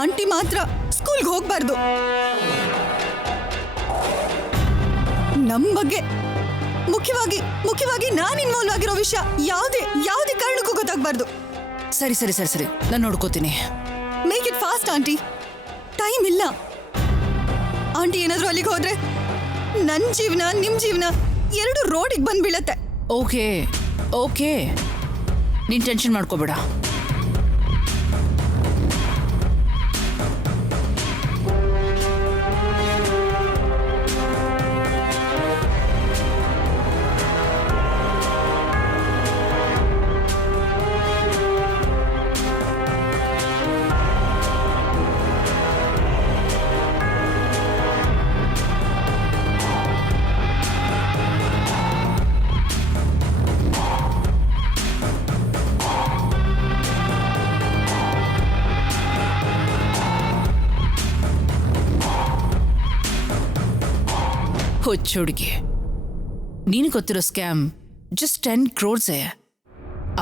ಆಂಟಿ ಮಾತ್ರ ಸ್ಕೂಲ್ಗೆ ಹೋಗ್ಬಾರ್ದು. ನಮ್ ಬಗ್ಗೆ ಮುಖ್ಯವಾಗಿ ನಾನ್ ಇನ್ವಾಲ್ವ್ ಆಗಿರೋ ವಿಷಯ ಯಾವುದೇ ಕಾರಣಕ್ಕೂ ಗೊತ್ತಾಗ್ಬಾರ್ದು. ಸರಿ ಸರಿ ಸರಿ ಸರಿ, ನಾನು ನೋಡ್ಕೋತೀನಿ. Make it fast aunty, time ಇಲ್ಲ. ಆಂಟಿ ಏನಾದ್ರೂ ಅಲ್ಲಿಗೆ ಹೋದ್ರೆ ನನ್ನ ಜೀವನ ನಿಮ್ ಜೀವನ ಎರಡು ರೋಡಿಗೆ ಬಂದ್ ಬೀಳತ್ತೆ. ಓಕೆ ಓಕೆ, ನೀನ್ ಟೆನ್ಷನ್ ಮಾಡ್ಕೋಬೇಡ. ಹುಚ್ಚುಡುಗಿ, ನೀನು ಗೊತ್ತಿರೋ ಸ್ಕ್ಯಾಮ್ ಜಸ್ಟ್ 10 crores.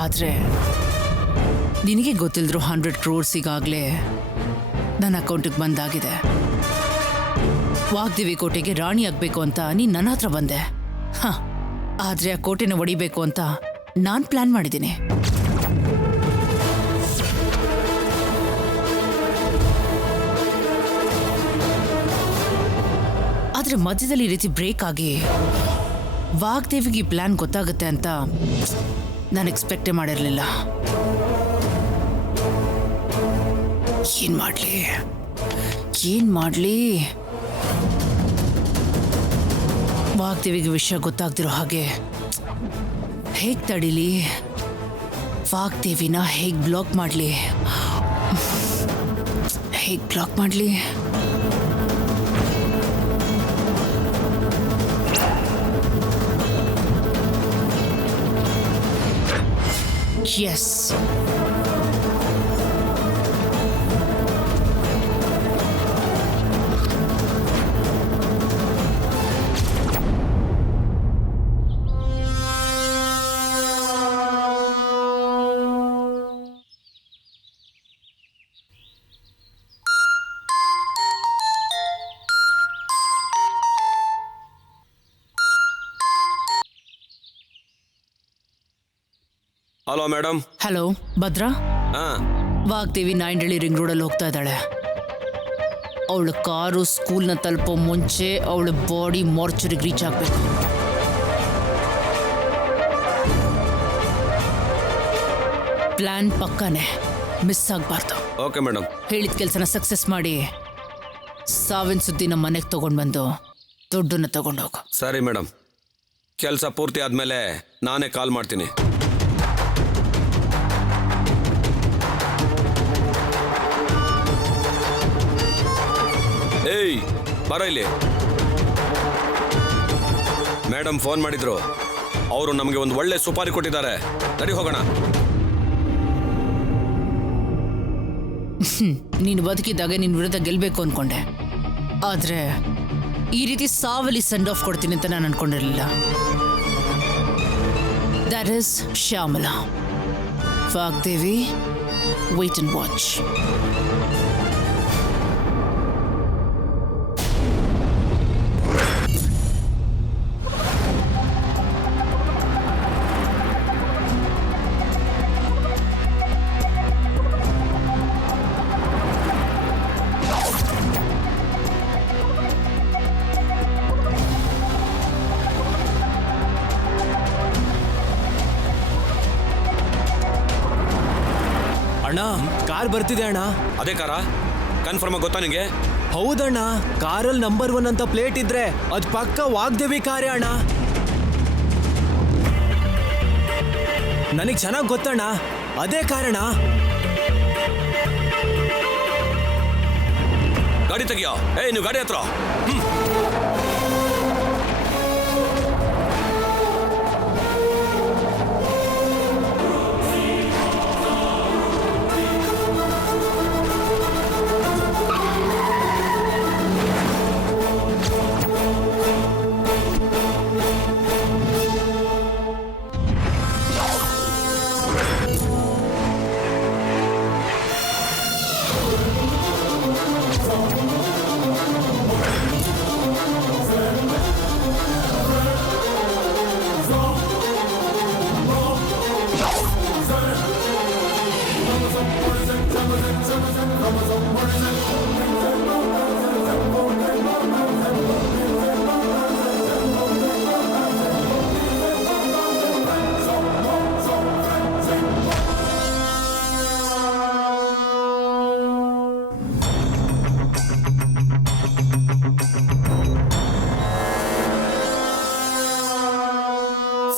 ಆದರೆ ನಿನಗೆ ಗೊತ್ತಿಲ್ದ್ರು 100 crores ಈಗಾಗಲೇ ನನ್ನ ಅಕೌಂಟಿಗೆ ಬಂದಾಗಿದೆ. ವಾಗ್ದೇವಿ ಕೋಟೆಗೆ ರಾಣಿ ಆಗಬೇಕು ಅಂತ ನೀನು ನನ್ನ ಹತ್ರ ಬಂದೆ. ಆದರೆ ಆ ಕೋಟೆನ ಒಡಿಬೇಕು ಅಂತ ನಾನು ಪ್ಲಾನ್ ಮಾಡಿದ್ದೀನಿ. ಆದ್ರೆ ಮಧ್ಯದಲ್ಲಿ ಈ ರೀತಿ ಬ್ರೇಕ್ ಆಗಿ ವಾಗ್ದೇವಿಗೆ ಈ ಪ್ಲಾನ್ ಗೊತ್ತಾಗುತ್ತೆ ಅಂತ ನಾನು ಎಕ್ಸ್ಪೆಕ್ಟೇ ಮಾಡಿರಲಿಲ್ಲ. ಏನ್ ಮಾಡ್ಲಿ? ವಾಗ್ದೇವಿಗೆ ವಿಷಯ ಗೊತ್ತಾಗ್ದಿರೋ ಹಾಗೆ ಹೇಗ್ ತಡೀಲಿ? ವಾಗ್ದೇವಿನ ಹೇಗ್ ಬ್ಲಾಕ್ ಮಾಡ್ಲಿ? Yes. Hello madam. Hello Bhadra. Vagdevi Nayandahalli ring ರೋಡಲ್ಲಿ ಹೋಗ್ತಾ ಇದ್ದಾಳೆ. ಅವಳ ಕಾರು ಸ್ಕೂಲ್ನ ತಲುಪೋ ಮುಂಚೆ ಅವಳ ಬಾಡಿ ಮಾರ್ಚರಿಗೆ ರೀಚ್ ಆಗಬೇಕು. ಪ್ಲಾನ್ ಪಕ್ಕಾನೆ, ಮಿಸ್ ಆಗಬಾರ್ದು. Okay madam. ಹೇಳಿದ ಕೆಲಸನ ಸಕ್ಸಸ್ ಮಾಡಿ ಸಾವಿನ ಸುದ್ದಿ ನಮ್ಮ ಮನೆಗೆ ತಗೊಂಡು ಬಂದು ದುಡ್ಡನ್ನ ತಗೊಂಡೋಗು. ಸರಿ ಮೇಡಮ್, ಕೆಲಸ ಪೂರ್ತಿ ಆದಮೇಲೆ ನಾನೇ ಕಾಲ್ ಮಾಡ್ತೀನಿ. ಏಯ್ ಬರೋ ಇಲ್ಲಿ. ಮೇಡಮ್ ಫೋನ್ ಮಾಡಿದ್ರು, ಅವರು ನಮಗೆ ಒಂದು ಒಳ್ಳೆ ಸುಪಾರಿ ಕೊಟ್ಟಿದ್ದಾರೆ. ನಡಿ ಹೋಗೋಣ. ನೀನು ಬದುಕಿದ್ದಾಗ ನಿನ್ನ ವಿರುದ್ಧ ಗೆಲ್ಬೇಕು ಅನ್ಕೊಂಡೆ, ಆದ್ರೆ ಈ ರೀತಿ ಸಾವಲಿ ಸೆಂಡ್ ಆಫ್ ಕೊಡ್ತೀನಿ ಅಂತ ನಾನು ಅನ್ಕೊಂಡಿರಲಿಲ್ಲ. That is Shyamala. Vagdevi, wait and watch. ಅಣ್ಣ, ಕಾರ್ ಬರ್ತಿದೆ ಅಣ್ಣ. ಅದೇ ಕಾರ ಕನ್ಫರ್ಮ್ ಆಗಿ ಗೊತ್ತಾ ನಿಂಗೆ? ಹೌದಣ್ಣ, ಕಾರಲ್ಲಿ ನಂಬರ್ 1 ಅಂತ ಪ್ಲೇಟ್ ಇದ್ರೆ ಅದ್ ಪಕ್ಕ ವಾಗ್ದೇವಿ ಕಾರೇ ಅಣ್ಣ. ನನಗ್ ಚೆನ್ನಾಗ್ ಗೊತ್ತಣ್ಣ, ಅದೇ ಕಾರಣ. ಗಾಡಿ ತೆಗಿಯೋ. ನೀವು ಗಾಡಿ ಹತ್ರ.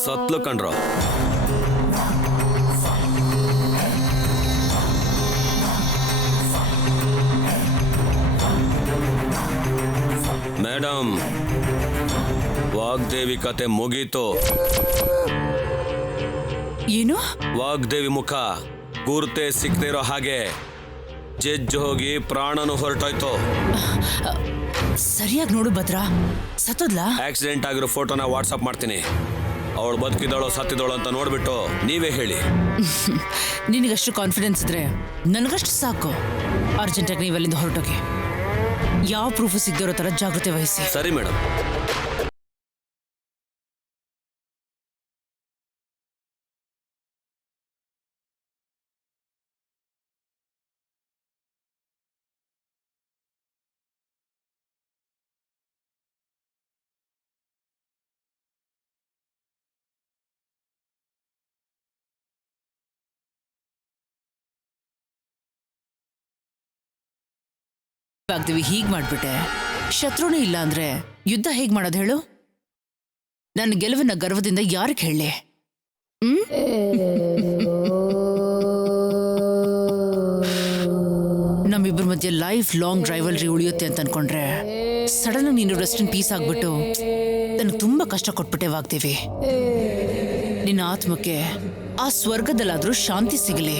ಸತ್ಲು ಕಂಡ್ರು. ಮೇಡಮ್, ವಾಗ್ದೇವಿ ಕತೆ ಮುಗೀತು. ಏನು? ವಾಗ್ದೇವಿ ಮುಖ ಗುರುತೆ ಸಿಕ್ತಿರೋ ಹಾಗೆ ಜಜ್ಜು ಹೋಗಿ ಪ್ರಾಣನು ಹೊರಟೋಯ್ತು. ಸರಿಯಾಗಿ ನೋಡು ಭದ್ರಾ, ಸತ್ತೋದ್ಲಾ? ಆಕ್ಸಿಡೆಂಟ್ ಆಗಿರೋ ಫೋಟೋನ ವಾಟ್ಸಪ್ ಮಾಡ್ತೀನಿ. ಅವಳು ಬದುಕಿದವಳು ಸತ್ತಿದವಳು ಅಂತ ನೋಡ್ಬಿಟ್ಟು ನೀವೇ ಹೇಳಿ. ನಿನಗಷ್ಟು ಕಾನ್ಫಿಡೆನ್ಸ್ ಇದ್ರೆ ನನಗಷ್ಟು ಸಾಕು. ಅರ್ಜೆಂಟಾಗಿ ನೀವಲ್ಲಿಂದ ಹೊರಟೋಗಿ. ಯಾವ ಪ್ರೂಫ್ ಸಿಗದಿರೋ ತರ ಜಾಗೃತಿ ವಹಿಸಿ. ಸರಿ ಮೇಡಮ್. ವಾಗ್ದೇವಿ, ಹೀಗ್ ಮಾಡ್ಬಿಟ್ಟೆ. ಶತ್ರುನೇ ಇಲ್ಲ ಅಂದ್ರೆ ಯುದ್ಧ ಹೇಗ್ ಮಾಡೋದು ಹೇಳು? ನನ್ನ ಗೆಲುವಿನ ಗರ್ವದಿಂದ ಯಾರಿಗೆ ಹೇಳಿ? ನಮ್ಮಿಬ್ಬರ ಮಧ್ಯೆ ಲೈಫ್ ಲಾಂಗ್ ರೈವಲ್ರಿ ಉಳಿಯುತ್ತೆ ಅಂತ ಅನ್ಕೊಂಡ್ರೆ ಸಡನ್ ಆಗಿ ನೀನು ರೆಸ್ಟ್ ಇನ್ ಪೀಸ್ ಆಗ್ಬಿಟ್ಟು ನನಗೆ ತುಂಬಾ ಕಷ್ಟ ಕೊಟ್ಬಿಟ್ಟೆ ವಾಗ್ದೇವಿ. ನಿನ್ನ ಆತ್ಮಕ್ಕೆ ಆ ಸ್ವರ್ಗದಲ್ಲಾದ್ರೂ ಶಾಂತಿ ಸಿಗಲಿ.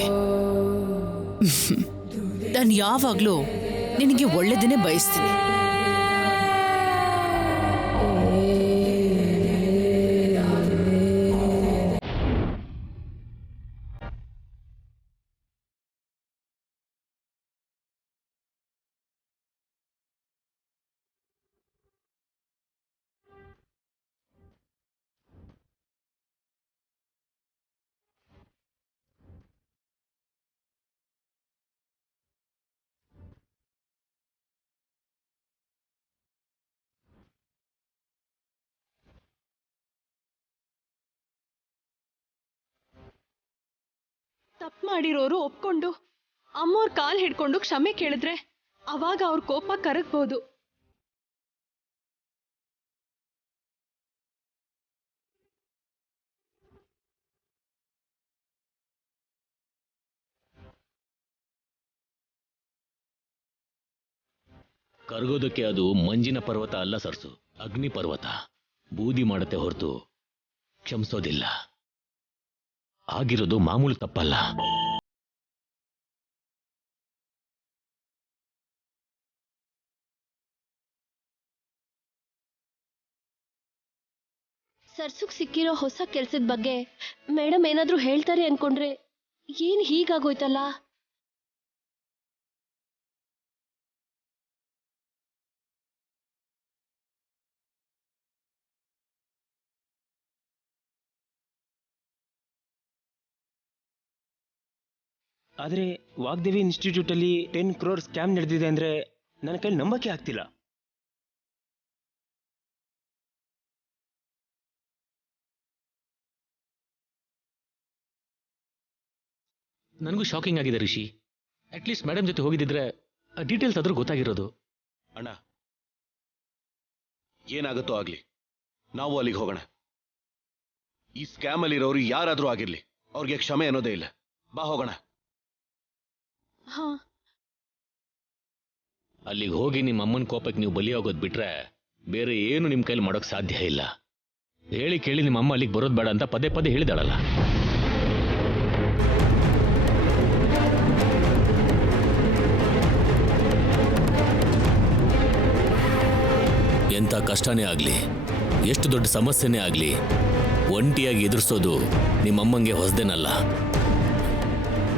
ನಾನು ಯಾವಾಗ್ಲೂ ನಿನಗೆ ಒಳ್ಳೆದನ್ನೇ ಬಯಸ್ತೀನಿ. ತಪ್ಪು ಮಾಡಿರೋರು ಒಪ್ಕೊಂಡು ಅಮ್ಮೋರ್ ಕಾಲ್ ಹಿಡ್ಕೊಂಡು ಕ್ಷಮೆ ಕೇಳಿದ್ರೆ ಅವಾಗ ಅವ್ರ ಕೋಪ ಕರಗ್ಬೋದು. ಕರಗೋದಕ್ಕೆ ಅದು ಮಂಜಿನ ಪರ್ವತ ಅಲ್ಲ ಸರ್ಸು, ಅಗ್ನಿ ಪರ್ವತ. ಬೂದಿ ಮಾಡತ್ತೆ ಹೊರತು ಕ್ಷಮಿಸೋದಿಲ್ಲ. ಆಗಿರೋದು ಮಾಮೂಲು ತಪ್ಪಲ್ಲ. ಸರ್ಸುಗ್ ಸಿಕ್ಕಿರೋ ಹೊಸ ಕೆಲ್ಸದ ಬಗ್ಗೆ ಮೇಡಮ್ ಏನಾದ್ರೂ ಹೇಳ್ತಾರೆ ಅನ್ಕೊಂಡ್ರೆ ಏನ್ ಹೀಗಾಗೋಯ್ತಲ್ಲ. ಆದರೆ ವಾಗ್ದೇವಿ ಇನ್ಸ್ಟಿಟ್ಯೂಟಲ್ಲಿ 10 crore ಸ್ಕ್ಯಾಮ್ ನಡೆದಿದೆ ಅಂದರೆ ನನ್ನ ಕೈಲಿ ನಂಬಕ್ಕೆ ಆಗ್ತಿಲ್ಲ. ನನಗೂ ಶಾಕಿಂಗ್ ಆಗಿದೆ ರಿಷಿ. ಅಟ್ಲೀಸ್ಟ್ ಮೇಡಮ್ ಜೊತೆ ಹೋಗಿದ್ದಿದ್ರೆ ಡೀಟೇಲ್ಸ್ ಆದ್ರೂ ಗೊತ್ತಾಗಿರೋದು. ಅಣ್ಣ, ಏನಾಗುತ್ತೋ ಆಗ್ಲಿ, ನಾವು ಅಲ್ಲಿಗೆ ಹೋಗೋಣ. ಈ ಸ್ಕ್ಯಾಮ್ ಅಲ್ಲಿರೋರು ಯಾರಾದ್ರೂ ಆಗಿರ್ಲಿ, ಅವ್ರಿಗೆ ಕ್ಷಮೆ ಅನ್ನೋದೇ ಇಲ್ಲ. ಬಾ ಹೋಗೋಣ. ಅಲ್ಲಿಗೆ ಹೋಗಿ ನಿಮ್ಮ ಅಮ್ಮನ ಕೋಪಕ್ಕೆ ನೀವು ಬಲಿಯಾಗೋದು ಬಿಟ್ರೆ ಬೇರೆ ಏನು ನಿಮ್ಮ ಕೈಲಿ ಮಾಡೋಕ್ ಸಾಧ್ಯ ಇಲ್ಲ. ಹೇಳಿ ಕೇಳಿ ನಿಮ್ಮ ಅಮ್ಮ ಅಲ್ಲಿಗೆ ಬರೋದು ಬೇಡ ಅಂತ ಪದೇ ಪದೇ ಹೇಳಿದಾಳಲ್ಲ. ಎಂಥ ಕಷ್ಟನೇ ಆಗಲಿ, ಎಷ್ಟು ದೊಡ್ಡ ಸಮಸ್ಯೆನೇ ಆಗಲಿ, ಒಂಟಿಯಾಗಿ ಎದುರಿಸೋದು ನಿಮ್ಮಮ್ಮಂಗೆ ಹೊಸದೇನಲ್ಲ.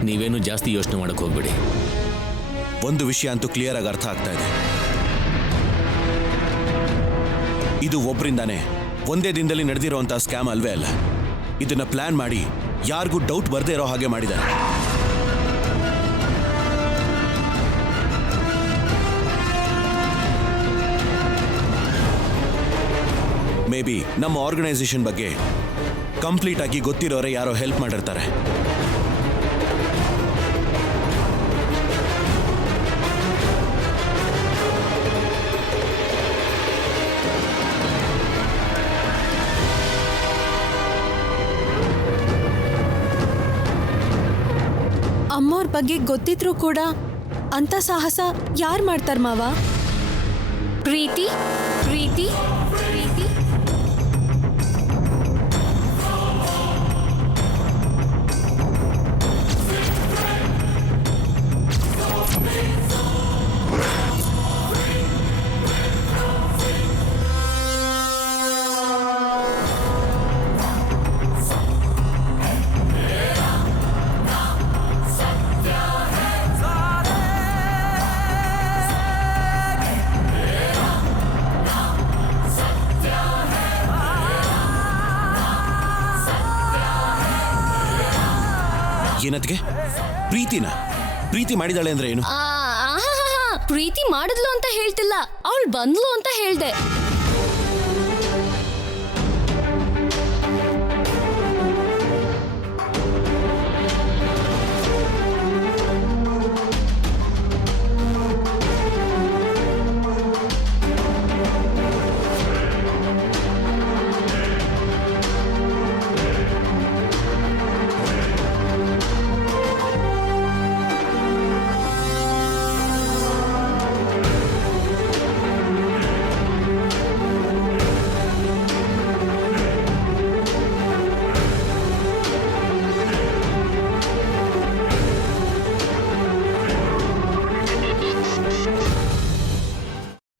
ನೀವೇನು ಜಾಸ್ತಿ ಯೋಚನೆ ಮಾಡಕ್ಕೆ ಹೋಗ್ಬೇಡಿ. ಒಂದು ವಿಷಯ ಅಂತೂ ಕ್ಲಿಯರ್ ಆಗಿ ಅರ್ಥ ಆಗ್ತಾ ಇದೆ. ಇದು ಒಬ್ಬರಿಂದಾನೇ ಒಂದೇ ದಿನದಲ್ಲಿ ನಡೆದಿರೋಂಥ ಸ್ಕ್ಯಾಮ್ ಅಲ್ವೇ ಅಲ್ಲ. ಇದನ್ನ ಪ್ಲಾನ್ ಮಾಡಿ ಯಾರಿಗೂ ಡೌಟ್ ಬರದೇ ಇರೋ ಹಾಗೆ ಮಾಡಿದ್ದಾರೆ. ಮೇ ಬಿ ನಮ್ಮ ಆರ್ಗನೈಸೇಷನ್ ಬಗ್ಗೆ ಕಂಪ್ಲೀಟ್ ಆಗಿ ಗೊತ್ತಿರೋರೆ ಯಾರೋ ಹೆಲ್ಪ್ ಮಾಡಿರ್ತಾರೆ. ಅಮ್ಮೋರ್ ಬಗ್ಗೆ ಗೊತ್ತಿದ್ರೂ ಕೂಡ ಅಂತ ಸಾಹಸ ಯಾರು ಮಾಡ್ತಾರ ಮಾವ? ಪ್ರೀತಿ ಪ್ರೀತಿ ಪ್ರೀತಿ ಏನದ್ಗೆ? ಪ್ರೀತಿ ಮಾಡಿದಾಳೆ ಅಂದ್ರೆ ಏನು? ಪ್ರೀತಿ ಮಾಡಿದ್ಲು ಅಂತ ಹೇಳ್ತಿಲ್ಲ, ಅವಳು ಬಂದ್ಲು ಅಂತ ಹೇಳ್ದೆ.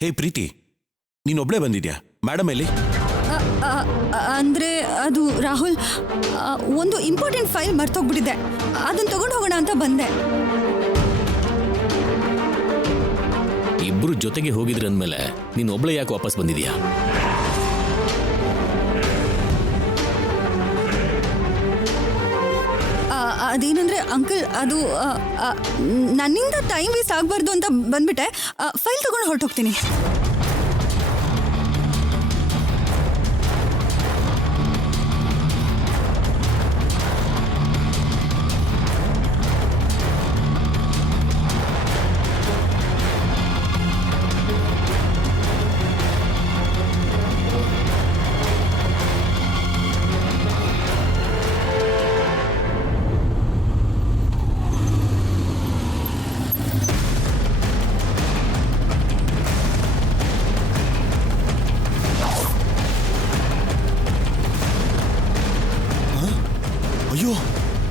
ಹೇ ಪ್ರೀತಿ, ನೀನೊಬ್ಳೇ ಬಂದಿದ್ಯಾ? ಮೇಡಮ್ ಎಲ್ಲಿ? ಅಂದ್ರೆ ಅದು ರಾಹುಲ್, ಒಂದು ಇಂಪಾರ್ಟೆಂಟ್ ಫೈಲ್ ಮರ್ತೋಗ್ಬಿಟ್ಟಿದೆ, ಅದನ್ನ ತಗೊಂಡು ಹೋಗೋಣ ಅಂತ ಬಂದೆ. ಇಬ್ರು ಜೊತೆಗೆ ಹೋಗಿದ್ರಿ ಅಂದ್ಮೇಲೆ ನೀನು ಒಬ್ಳೆ ಯಾಕೆ ವಾಪಸ್ ಬಂದಿದ್ಯಾ? ಅದೇನಂದ್ರೆ ಅಂಕಲ್, ಅದು ನನ್ನಿಂದ ಟೈಮ್ ವೇಸ್ಟ್ ಆಗಬಾರ್ದು ಅಂತ ಬಂದ್ಬಿಟ್ಟೆ. ಫೈಲ್ ತಗೊಂಡು ಹೊರಟೋಗ್ತೀನಿ.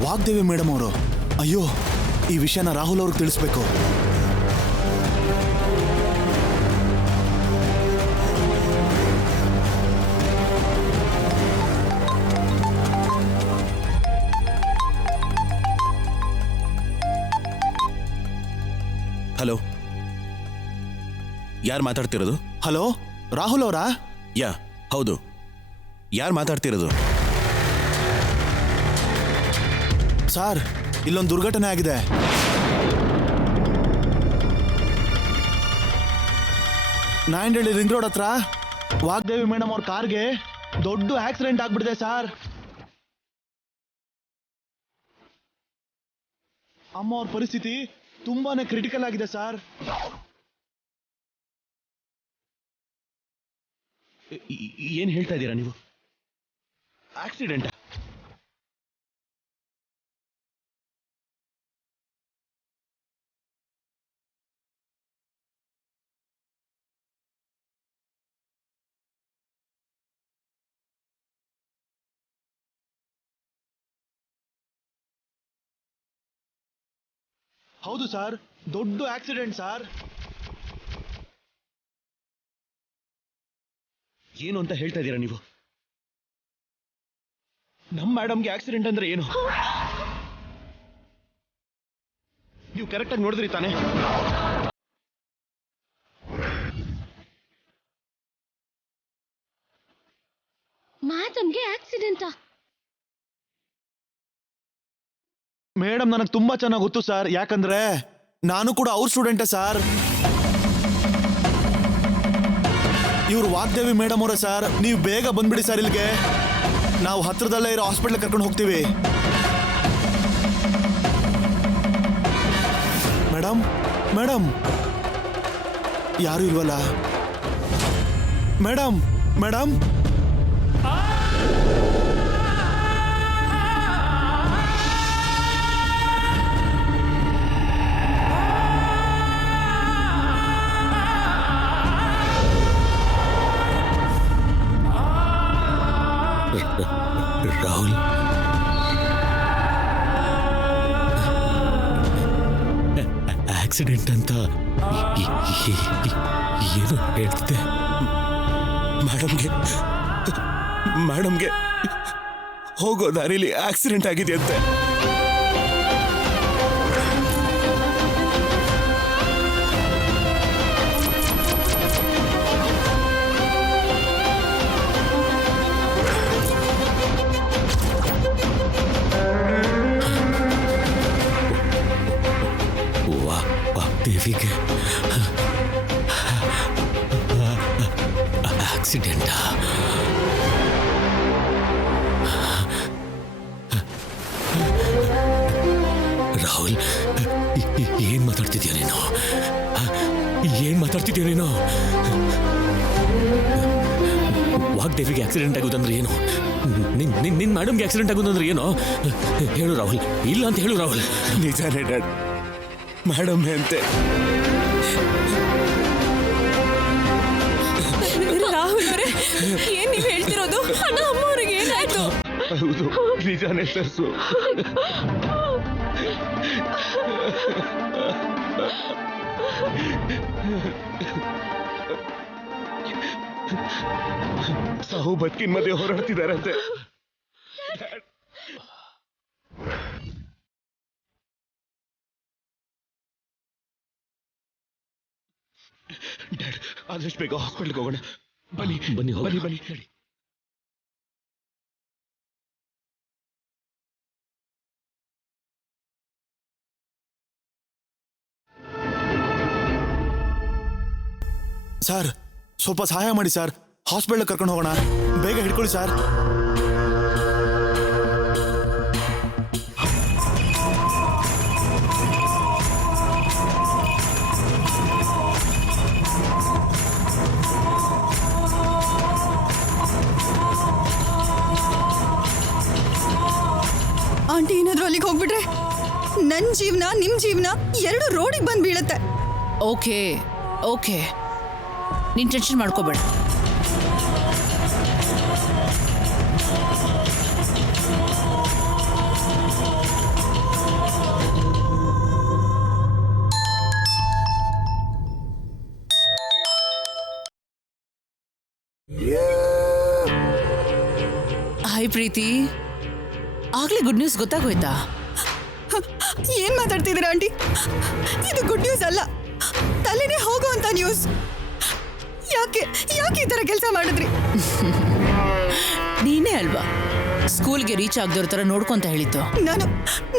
ವಾಗ್ದೇವಿ ಮೇಡಮ್ ಅವರು. ಅಯ್ಯೋ, ಈ ವಿಷಯನ ರಾಹುಲ್ ಅವ್ರಿಗೆ ತಿಳಿಸ್ಬೇಕು. ಹಲೋ, ಯಾರು ಮಾತಾಡ್ತಿರೋದು? ಹಲೋ, ರಾಹುಲ್ ಅವರಾ? ಯಾ, ಹೌದು. ಯಾರು ಮಾತಾಡ್ತಿರೋದು? ಸರ್, ಇಲ್ಲೊಂದು ದುರ್ಘಟನೆ ಆಗಿದೆ. ನಾಯಂಡಹಳ್ಳಿ ರಿಂಗ್ ರೋಡ್ ಹತ್ರ ವಾಗ್ದೇವಿ ಮೇಡಮ್ ಅವ್ರ ಕಾರ್ಗೆ ದೊಡ್ಡ ಆಕ್ಸಿಡೆಂಟ್ ಆಗ್ಬಿಟ್ಟಿದೆ ಸರ್. ಅಮ್ಮ ಅವ್ರ ಪರಿಸ್ಥಿತಿ ತುಂಬಾನೇ ಕ್ರಿಟಿಕಲ್ ಆಗಿದೆ ಸರ್. ಏನ್ ಹೇಳ್ತಾ ಇದ್ದೀರಾ ನೀವು? ಆಕ್ಸಿಡೆಂಟ್? ಹೌದು ಸರ್, ದೊಡ್ಡ ಆಕ್ಸಿಡೆಂಟ್ ಸರ್. ಏನು ಅಂತ ಹೇಳ್ತಾ ಇದ್ದೀರಾ ನೀವು? ನಮ್ಮ ಮೇಡಮ್ಗೆ ಆಕ್ಸಿಡೆಂಟ್ ಅಂದ್ರೆ ಏನು? ನೀವು ಕರೆಕ್ಟಾಗಿ ನೋಡಿದ್ರಿ ತಾನೆ? ಮೇಡಮ್ಗೆ ಆಕ್ಸಿಡೆಂಟಾ? ಮೇಡಮ್ ನನಗೆ ತುಂಬಾ ಚೆನ್ನಾಗಿ ಗೊತ್ತು ಸರ್. ಯಾಕಂದ್ರೆ ನಾನು ಕೂಡ ಅವ್ರ ಸ್ಟೂಡೆಂಟೇ ಸರ್. ಇವ್ರು ವಾಗ್ದೇವಿ ಮೇಡಮ್ ಅವರೇ ಸರ್. ನೀವು ಬೇಗ ಬಂದ್ಬಿಡಿ ಸರ್ ಇಲ್ಲಿಗೆ. ನಾವು ಹತ್ರದಲ್ಲೇ ಇರೋ ಹಾಸ್ಪಿಟ್ಲ್ ಕರ್ಕೊಂಡು ಹೋಗ್ತೀವಿ. ಮೇಡಮ್, ಮೇಡಮ್, ಯಾರು ಇಲ್ವಲ್ಲ? ಮೇಡಮ್, ಮೇಡಮ್, ರಾಹುಲ್, ಆಕ್ಸಿಡೆಂಟ್ ಅಂತ ಏನು ಹೇಳ್ತಿದ್ದೆ? ಮೇಡಮ್ಗೆ ಹೋಗೋ ದಾರಿಲಿ ಆಕ್ಸಿಡೆಂಟ್ ಆಗಿದೆ ಅಂತೆ. ದೇವಿಗೆ ಆಕ್ಸಿಡೆಂಟಾ? ರಾಹುಲ್, ಏನ್ ಮಾತಾಡ್ತಿದ್ಯಾ ನೀನು? ಏನ್ ಮಾತಾಡ್ತಿದ್ಯಾ ನೀನು? ವಾಗ್ದೇವಿಗೆ ಆಕ್ಸಿಡೆಂಟ್ ಆಗೋದಂದ್ರೆ ಏನು? ನಿನ್ ಮೇಡಮ್ಗೆ ಆಕ್ಸಿಡೆಂಟ್ ಆಗೋದಂದ್ರೆ ಏನು? ಹೇಳು ರಾಹುಲ್. ಇಲ್ಲ ಅಂತ ಹೇಳು ರಾಹುಲ್. ನಿಜಾನೇ ಡ್ಯಾಡ್, ಮೇಡಮ್ ಅಂತೆ. ರಾಹುಲ್ ಅವರೇ, ಏನ್ ನೀವು ಹೇಳ್ತಿರೋದು? ಅಣ್ಣ, ಅಮ್ಮ ಅವ್ರಿಗೆ ಏನಾಯ್ತು? ಹೌದು, ನಿಜಾನೇ ಸರ್ಸು. ಸಾವು ಬದುಕಿನ ಮಧ್ಯೆ ಹೋರಾಡ್ತಿದಾರಂತೆ. ಡ್ಯಾಡ್, ಆದಷ್ಟು ಬೇಗ ಹಾಸ್ಪಿಟಲ್ಗೆ ಹೋಗೋಣ. ಬನ್ನಿ ಬನ್ನಿ ಬನ್ನಿ ಬನ್ನಿ ನಡಿ. ಸರ್, ಸ್ವಲ್ಪ ಸಹಾಯ ಮಾಡಿ ಸರ್. ಹಾಸ್ಪಿಟಲ್ ಕರ್ಕೊಂಡು ಹೋಗೋಣ. ಬೇಗ ಹಿಡ್ಕೊಳ್ಳಿ ಸರ್. ಆಂಟಿ ಏನಾದ್ರೂ ಅಲ್ಲಿಗೆ ಹೋಗ್ಬಿಟ್ರೆ ನನ್ನ ಜೀವನ, ನಿಮ್ ಜೀವನ ಎರಡು ರೋಡಿಗೆ ಬಂದು ಬೀಳುತ್ತೆ. ಓಕೆ ಓಕೆ, ನೀನು ಟೆನ್ಷನ್ ಮಾಡ್ಕೋಬೇಡ. ಹಾಯ್ ಪ್ರೀತಿ, ಆಗ್ಲೇ ಗುಡ್ ನ್ಯೂಸ್ ಗೊತ್ತಾಗೋಯ್ತಾ? ಏನ್ ಮಾತಾಡ್ತಿದ್ದೀರಾ ಆಂಟಿ? ಇದು ಗುಡ್ ನ್ಯೂಸ್ ಅಲ್ಲ, ತಲೆನೇ ಹೋಗುವಂತ ನ್ಯೂಸ್. ಯಾಕೆ ಯಾಕೆ ಈ ತರ ಕೆಲಸ ಮಾಡಿದ್ರಿ? ನೀನೇ ಅಲ್ವಾ ಸ್ಕೂಲ್ಗೆ ರೀಚ್ ಆಗದವ್ರ ತರ ನೋಡ್ಕೊಂತ ಹೇಳಿದ್ದು.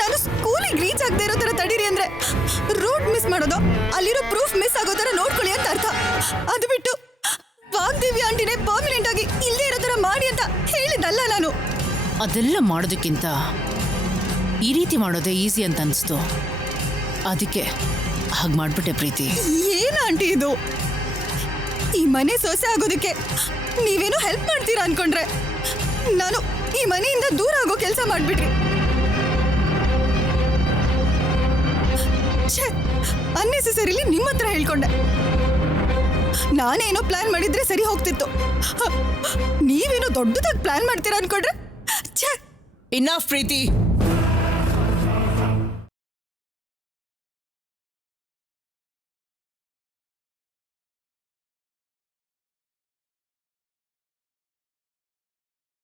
ನಾನು ಸ್ಕೂಲಿಗೆ ರೀಚ್ ಆಗದೆ ಇರೋ ತರ ತಡೀರಿ ಅಂದ್ರೆ ರೂಟ್ ಮಿಸ್ ಮಾಡೋದು, ಅಲ್ಲಿರೋ ಪ್ರೂಫ್ ಮಿಸ್ ಆಗೋ ತರ ನೋಡ್ಕೊಳ್ಳಿ ಅಂತ ಅರ್ಥ. ಅದು ಬಿಟ್ಟು ವಾಗ್ದೇವಿ ಆಂಟಿನೇ ಪರ್ಮನೆಂಟ್ ಆಗಿ ಇಲ್ಲೇ ಇರೋ ತರ ಮಾಡಿ ಅಂತ ಹೇಳಿದ್ದಲ್ಲ ನಾನು. ಅದೆಲ್ಲ ಮಾಡೋದಕ್ಕಿಂತ ಈ ರೀತಿ ಮಾಡೋದೇ ಈಸಿ ಅಂತ ಅನಿಸ್ತು, ಅದಕ್ಕೆ ಹಾಗೆ ಮಾಡ್ಬಿಟ್ಟೆ ಪ್ರೀತಿ. ಏನ ಆಂಟಿ ಇದು? ಈ ಮನೆ ಸೊಸೆ ಆಗೋದಕ್ಕೆ ನೀವೇನೋ ಹೆಲ್ಪ್ ಮಾಡ್ತೀರಾ ಅನ್ಕೊಂಡ್ರೆ ನಾನು ಈ ಮನೆಯಿಂದ ದೂರ ಆಗೋ ಕೆಲಸ ಮಾಡ್ಬಿಟ್ರಿ. ಅನ್ನೆಸೆಸರಿಲಿ ನಿಮ್ಮ ಹತ್ರ ಹೇಳ್ಕೊಂಡೆ. ನಾನೇನೋ ಪ್ಲಾನ್ ಮಾಡಿದ್ರೆ ಸರಿ ಹೋಗ್ತಿತ್ತು, ನೀವೇನೋ ದೊಡ್ಡದಾಗಿ ಪ್ಲಾನ್ ಮಾಡ್ತೀರಾ ಅನ್ಕೊಂಡ್ರೆ. ಇನಫ್ ಪ್ರೀತಿ.